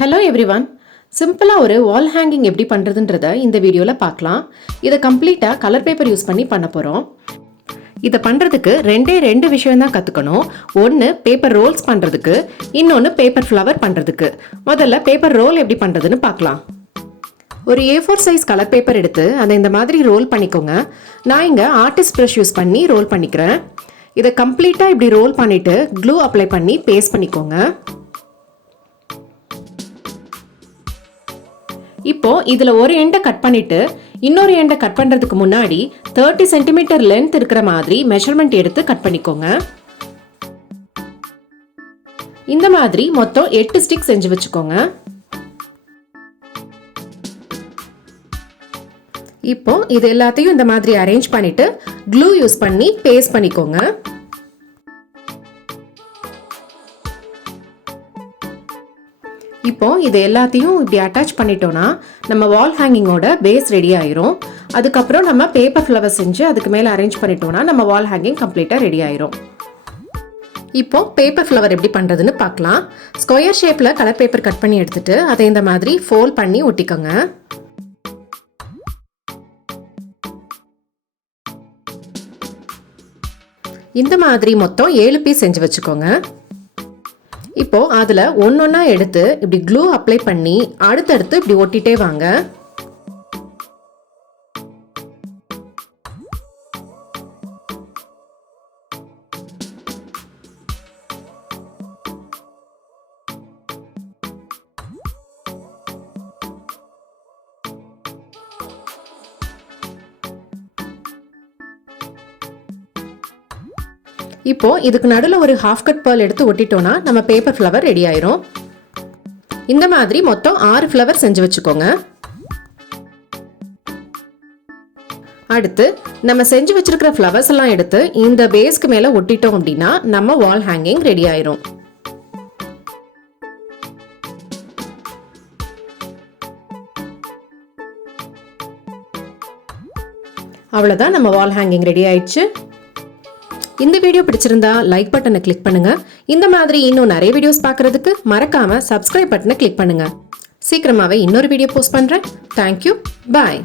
Hello everyone. சிம்பிளா ஒரு வால் hanging எப்படி பண்றதுன்றத இந்த வீடியோல பார்க்கலாம். இத கம்ப்ளீட்டா கலர் பேப்பர் யூஸ் பண்ணி பண்ண போறோம். இத பண்றதுக்கு ரெண்டு விஷயம் தான் கத்துக்கணும். ஒன்னு பேப்பர் ரோல்ஸ் பண்றதுக்கு, இன்னொன்னு பேப்பர் ஃப்ளவர் பண்றதுக்கு. முதல்ல பேப்பர் ரோல் எப்படி பண்றதுன்னு பார்க்கலாம். ஒரு A4 சைஸ் கலர் பேப்பர் எடுத்து அதை இந்த மாதிரி ரோல் பண்ணிக்கோங்க. நான் இங்க ஆர்டிஸ்ட் பிரஷ் யூஸ் பண்ணி ரோல் பண்ணிக்கிறேன். இத கம்ப்ளீட்டா இப்படி ரோல் பண்ணிட்டு க்ளூ அப்ளை பண்ணி பேஸ்ட் பண்ணிக்கோங்க. இப்போ இதுல ஒரு எண்டை கட் பண்ணிட்டு இன்னொரு எண்டை கட் பண்றதுக்கு முன்னாடி 30 சென்டிமீட்டர் லென்த் இருக்கிற மாதிரி மெஷர்மெண்ட் எடுத்து கட் பண்ணிக்கோங்க. இந்த மாதிரி மொத்தம் 8 ஸ்டிக் செஞ்சு வச்சுக்கோங்க. இப்போ இது எல்லாத்தையும் இந்த மாதிரி அரேஞ்ச் பண்ணிட்டு க்ளூ யூஸ் பண்ணி பேஸ்ட் பண்ணிக்கோங்க. இப்போ இது எல்லாத்தையும் இப்படி அட்டாச் பண்ணிட்டோம்னா நம்ம வால் ஹேங்கிங்கோட பேஸ் ரெடி ஆயிரும். அதுக்கப்புறம் நம்ம பேப்பர் ஃப்ளவர் செஞ்சு அதுக்கு மேலே அரேஞ்ச் பண்ணிட்டோம்னா நம்ம வால் ஹேங்கிங் கம்ப்ளீட்டாக ரெடி ஆயிரும். இப்போ பேப்பர் ஃப்ளவர் எப்படி பண்ணுறதுன்னு பார்க்கலாம். ஸ்கொயர் ஷேப்பில் கலர் பேப்பர் கட் பண்ணி எடுத்துட்டு அதை இந்த மாதிரி ஃபோல்ட் பண்ணி ஒட்டிக்கோங்க. இந்த மாதிரி மொத்தம் 7 பீஸ் செஞ்சு வச்சுக்கோங்க. இப்போ அதுல ஒன்னொன்னா எடுத்து இப்படி க்ளூ அப்ளை பண்ணி அடுத்தடுத்து இப்படி ஒட்டிட்டே வாங்க. இப்போ இதுக்கு நடுவில் ஒரு ஹாஃப் கட் பேர்ல் எடுத்து ஒட்டிட்டோம்னா நம்ம பேப்பர் ஃப்ளவர் ரெடி ஆயிரும். இந்த மாதிரி மொத்தம் 6 ஃப்ளவர் செஞ்சு வச்சுக்கோங்க. அடுத்து நம்ம செஞ்சு வச்சிருக்கிற ஃப்ளவர்ஸ் எல்லாம் எடுத்து இந்த பேஸ்க்கு மேல ஒட்டிட்டோம் அப்படின்னா நம்ம வால் ஹேங்கிங் ரெடி ஆயிரும். அவ்வளவுதான், நம்ம வால் ஹேங்கிங் ரெடி ஆயிடுச்சு. இந்த வீடியோ பிடிச்சிருந்தா லைக் பட்டனை கிளிக் பண்ணுங்க. இந்த மாதிரி இன்னும் நிறைய வீடியோஸ் பார்க்கறதுக்கு மறக்காம சப்ஸ்கிரைப் பட்டனை கிளிக் பண்ணுங்க. சீக்கிரமாவே இன்னொரு வீடியோ போஸ்ட் பண்றேன். தேங்க்யூ, பாய்.